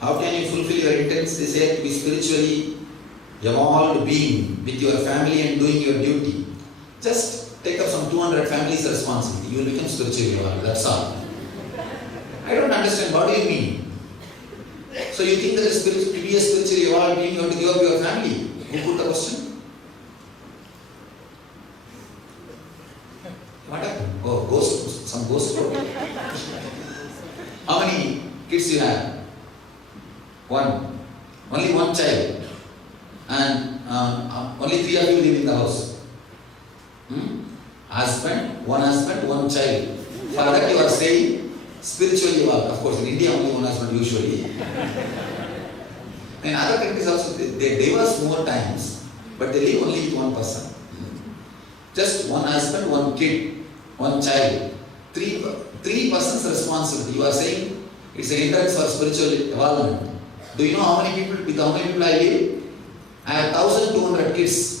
How can you fulfill your intents? They say to be spiritually evolved being with your family and doing your duty. Just take up some 200 families responsibility. You will become spiritually evolved. That's all. I don't understand. What do you mean? So you think that to be a spiritually evolved being, you have to give up your family? Who put the question? What happened? Oh, ghost. Some ghost wrote. How many kids you have? One. Only one child. And only 3 of you live in the house. Husband, one child. For that you are saying spiritually evolved. Of course, in India only one husband usually. In other countries also they divorce more times, but they live only with one person. Just one husband, one kid, one child. Three persons responsibility. You are saying it's an hindrance for spiritual evolvement. Do you know how many people I live? I have 1,200 kids.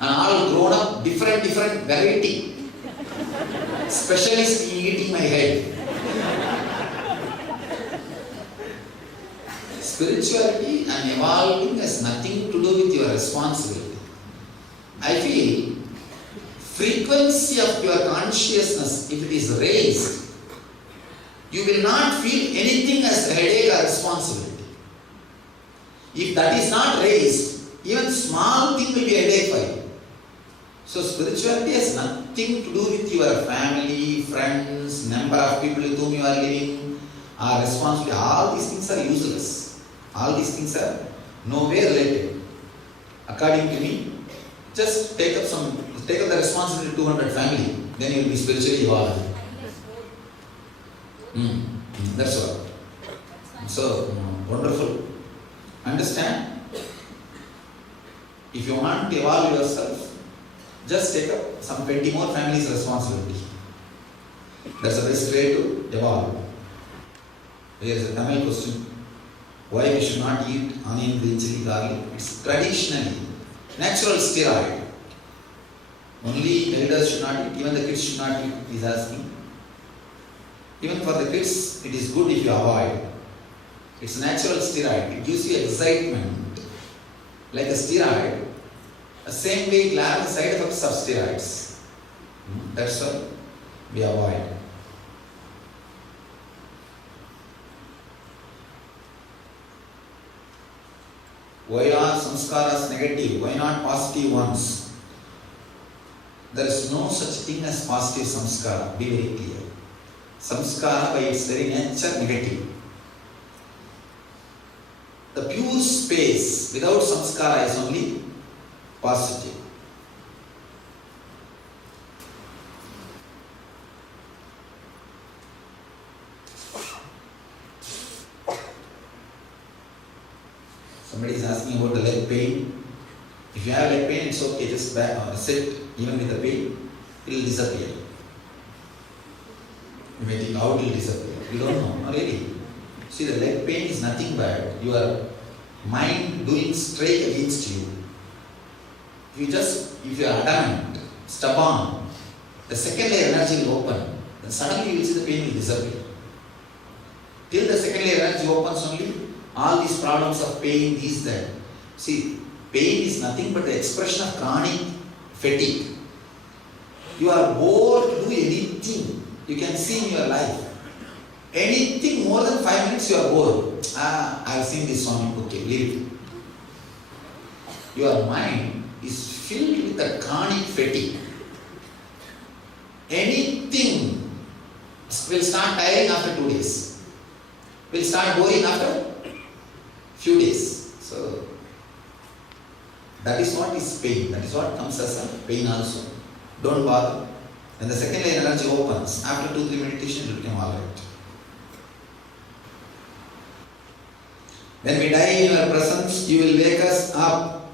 And all grown up, different variety. Specialists in eating my head. Spirituality and evolving has nothing to do with your responsibility. I feel frequency of your consciousness, if it is raised, you will not feel anything as a headache or responsibility. If that is not raised, even small thing will be a headache for you. So spirituality has nothing to do with your family, friends, number of people with whom you are living, or responsibility. All these things are useless. All these things are nowhere related. According to me, just take up the responsibility of 200 family, then you will be spiritually evolved. That's all. So wonderful. Understand? If you want to evolve yourself, just take up some 20 more families' responsibility. That's the best way to evolve. Here is a Tamil question. Why we should not eat onion, green chili, garlic? It's traditionally natural steroid. Only elders should not eat, even the kids should not eat, he is asking. Even for the kids, it is good if you avoid. It's natural steroid. It gives you excitement. Like a steroid, the same way it will have the side effects of steroids. That's why we avoid. Why are samskaras negative? Why not positive ones? There is no such thing as positive samskara. Be very clear. Samskara by its very nature negative. The pure space without samskara is only positive. Somebody is asking about the leg pain. If you have leg pain, it's okay, just sit, even with the pain, it will disappear. You may think how it will disappear. You don't know, not really. See, the leg pain is nothing but your mind doing strike against you. If you are adamant, stubborn, the second layer energy will open. Then suddenly you will see the pain will disappear. Till the second layer energy opens only, all these problems of pain, these, that. See, pain is nothing but the expression of chronic fatigue. You are bored to do anything you can see in your life. Anything more than 5 minutes you are bored. I have seen this Swami, okay, leave it. Your mind is filled with a chronic fatigue. Anything will start tiring after 2 days. Will start boring after few days. So that is what is pain. That is what comes as a pain also. Don't bother. When the second layer energy opens, after 2-3 meditation, it will become alright. When we die in your presence, you will wake us up,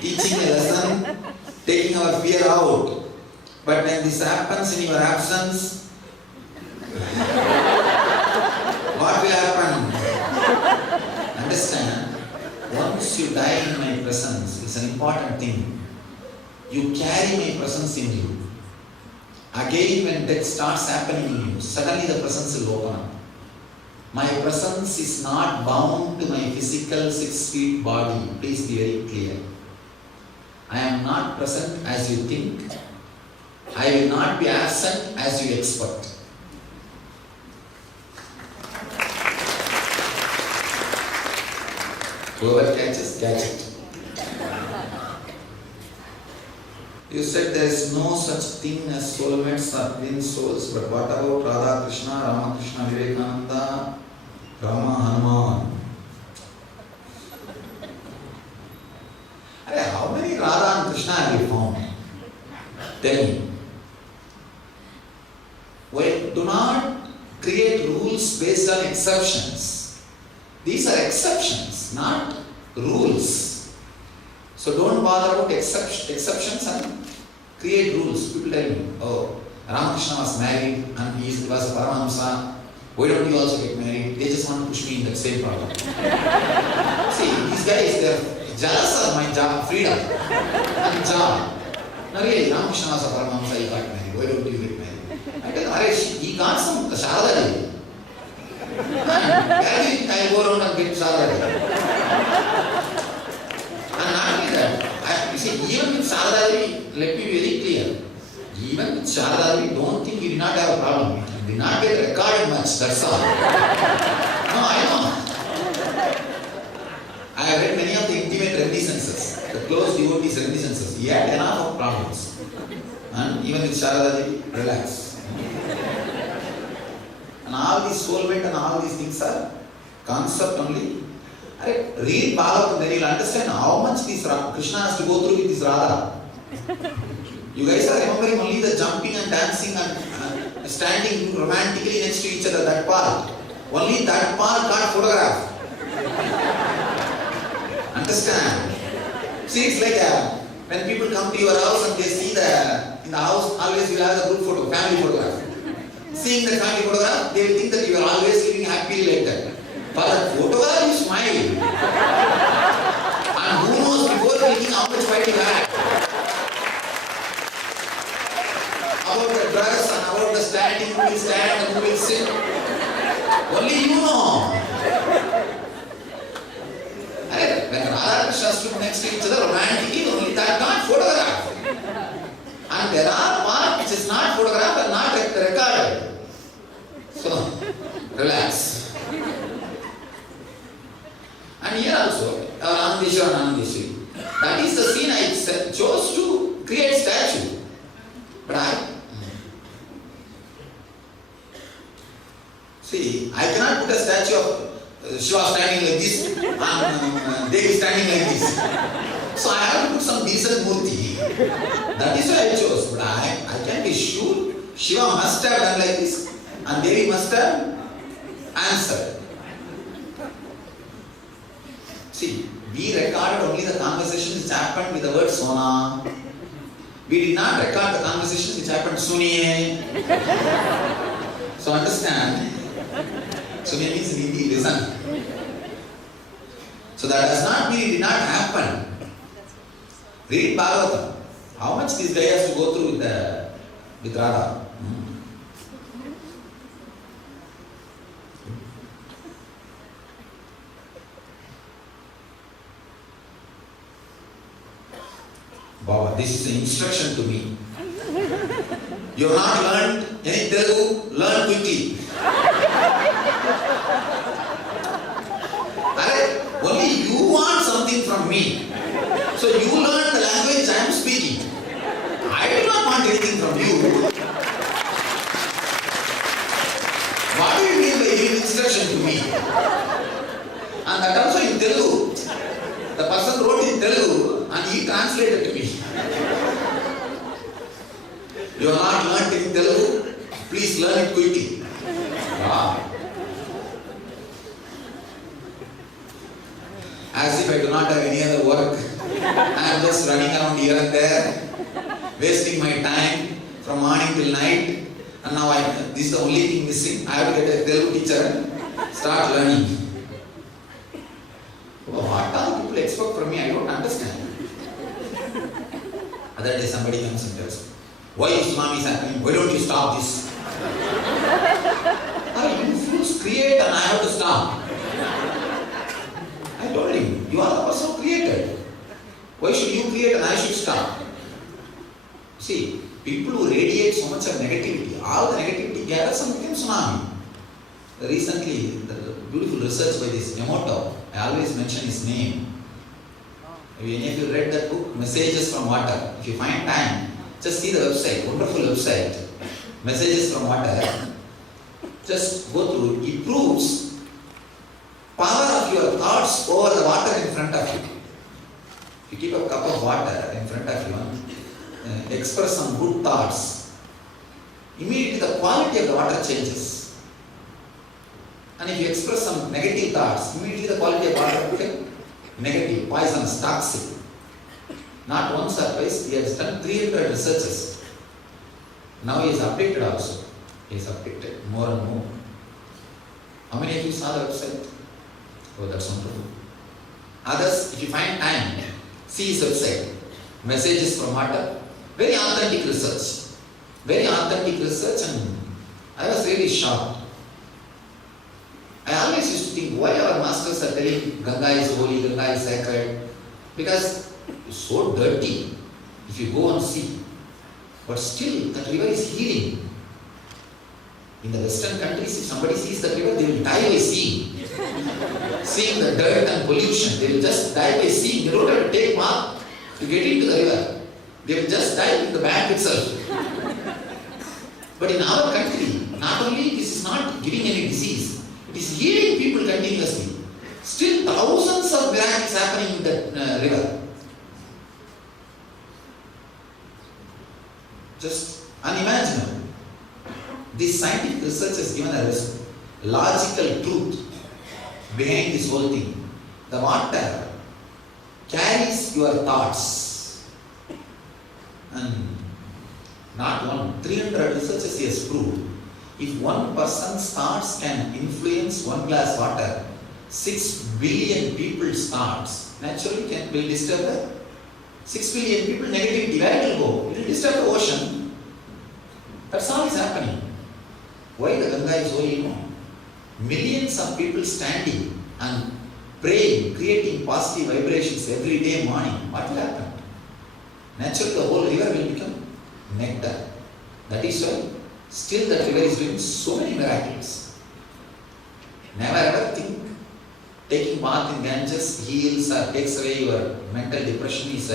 teaching a lesson, taking our fear out. But when this happens in your absence, what will happen? Understand? Once you die in my presence, it's an important thing. You carry my presence in you. Again, when death starts happening in you, suddenly the presence will open up. My presence is not bound to my physical 6 feet body. Please be very clear. I am not present as you think. I will not be absent as you expect. Whoever catches, catch it. You said there is no such thing as soulmates or twin souls, but what about Radha Krishna, Ramakrishna, Vivekananda, Rama, Hanuman? How many Radha and Krishna have you found? Tell me. Well, do not create rules based on exceptions. These are exceptions, not rules. So don't bother about exceptions and create rules. People tell me, oh, Ramakrishna was married and he was a Paramahamsa. Why don't you also get married? They just want to push me in that same problem. See, these guys, they're jealous of my job, freedom and job. Now really, Ramakrishna was a Paramahamsa, he got married. Why don't you get married? I tell him, he got some Sharada Devi. I go around and get Sharada Devi. And not only that, you see, even with Sharada Devi, let me be very clear. Even with Sharada Devi, don't think you did not have a problem. You did not get recorded much, that's all. No, I know. I have read many of the intimate reminiscences, the close devotees' reminiscences. He had enough of problems. And even with Sharada Devi, relax. And all these soulmate and all these things are concept only. Read Bhagavatam, then you will understand how much this Krishna has to go through with this Radha. You guys are remembering only the jumping and dancing and standing romantically next to each other, that part. Only that part got photographed. Understand? See, it's like when people come to your house and they see in the house, always you will have the group photo, family photograph. Seeing the family photograph, they will think that you are always living happily like that. For that photograph, you smile. And who knows before thinking how much fight you had. About the dress and about the standing, who will stand and who will sit. Only you know. When Radha and Krishna stood next to each other romantically, only that got photographed. And there are parts which is not photographed and not recorded. So, relax. And here also, Anandeshwar and Anandeshwari. That is the scene I chose to create statue. But I cannot put a statue of Shiva standing like this and Devi standing like this. So I have to put some decent murti. That is why I chose. But I can be sure Shiva must have done like this and Devi must have answered. See, we recorded only the conversations which happened with the word Sona. We did not record the conversations which happened Suniye. So understand, Suniye means in Hindi, listen. So that does not mean it did not happen. Read Bhagavatam. How much this guy has to go through with Radha. Baba, this is an instruction to me. You have not learned any Telugu, learn quickly. Only you want something from me. So you learn the language I am speaking. I do not want anything from you. What do you mean by giving instruction to me? And that also in Telugu. The person wrote in Telugu and he translated to me. You have not learned in Telugu? Please learn it quickly. Wow. As if I do not have any other work. I am just running around here and there, wasting my time from morning till night. And now this is the only thing missing. I have to get a Telugu teacher and start learning. What are people expect from me? I don't understand. Other day somebody comes and tells me, why is tsunami happening? Why don't you stop this? You fools create and I have should stop. See, people who radiate so much of negativity, all the negativity gathers and becomes tsunami. Recently, the beautiful research by this Emoto, I always mention his name. Have any of you read that book, Messages from Water? If you find time, just see the website, wonderful website, Messages from Water. Just go through. It proves power of your thoughts over the water in front of you. If you keep a cup of water in front of you, express some good thoughts, immediately the quality of the water changes. And if you express some negative thoughts, immediately the quality of water becomes negative, poisonous, toxic. Not once or twice, he has done 300 researches. Now he is updated also. He is updated more and more. How many of you saw the website? Oh, that's wonderful. Others, if you find time, see his website. Messages from Water. Very authentic research. Very authentic research, and I was really shocked. I always used to think why our masters are telling Ganga is holy, Ganga is sacred. Because it's so dirty if you go and see. But still, that river is healing. In the Western countries, if somebody sees the river, they will die by seeing. Seeing the dirt and pollution, they will just die by seeing. They don't have to take bath to get into the river. They will just die in the bath itself. But in our country, not only this is not giving any disease, it is healing people continuously. Still thousands of miracles happening in that river. Just unimaginable. This scientific research has given us logical truth behind this whole thing. The water carries your thoughts. And not one, 300 researchers he has proved. If one person's thoughts can influence one glass water, 6 billion people's thoughts naturally will disturb the 6 billion people negativity. Where it will go? It will disturb the ocean. That's all is happening. Why the Ganga is holy? No. Millions of people standing and praying, creating positive vibrations every day morning. What will happen? Naturally the whole river will become nectar. That is why still that river is doing so many miracles. Never ever think taking bath in Ganges heals or takes away your mental depression is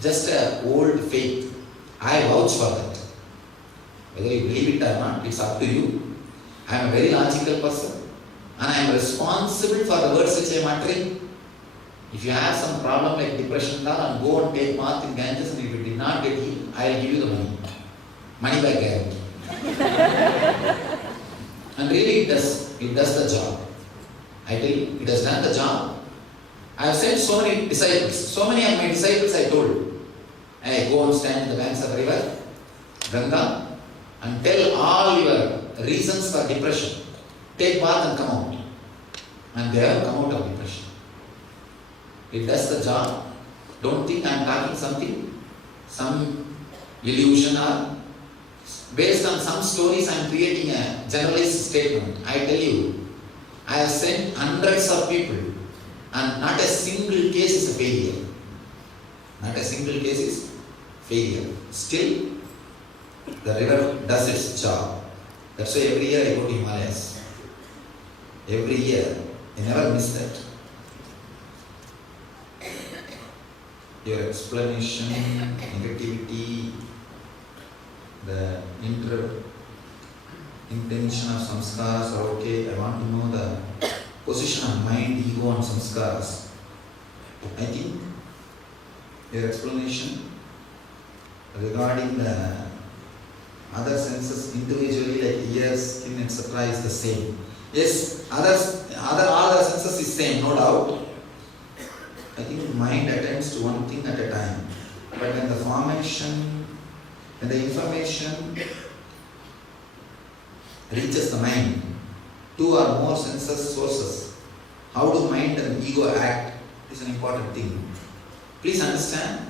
just an old faith. I vouch for that. Whether you believe it or not, it's up to you. I am a very logical person and I am responsible for the words which I am uttering. If you have some problem like depression and go and take bath in Ganges, and if you did not get healed, I will give you the money. Money back guarantee. And really it does the job. I tell you, it has done the job. I have sent so many disciples. So many of my disciples I told, hey, go and stand in the banks of the river, Ganga, and tell all your reasons for depression. Take bath and come out. And they have come out of depression. It does the job. Don't think I am talking something, some illusion or based on some stories I am creating a generalized statement. I tell you, I have sent hundreds of people and not a single case is a failure. Not a single case is failure. Still, the river does its job. That's why every year I go to Himalayas. Every year. I never miss that. Your explanation, negativity, the intention of samskaras are okay. I want to know the position of mind, ego and samskaras. I think your explanation regarding the other senses individually like ears, skin, etc. is the same. Yes, all the senses is same, no doubt. I think mind attends to one thing at a time. But when the formation, when the information reaches the mind, 2 or more senses sources, how do mind and ego act is an important thing. Please understand.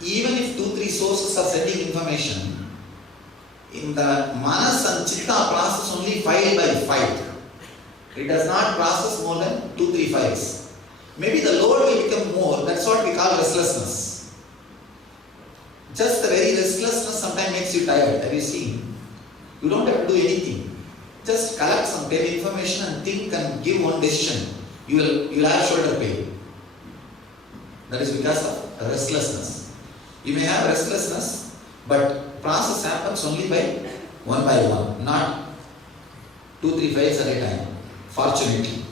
Even if 2-3 sources are sending information, in the manas and chitta process only 5 by 5. It does not process more than 2-3 files. maybe the load will become more. That's what we call restlessness. Just the very restlessness sometimes makes you tired. Have you seen? You don't have to do anything. Just collect some information and think and give one decision. You will have shoulder pain. That is because of restlessness. You may have restlessness, but process happens only by one, not 2, 3 files at a time. Fortunately.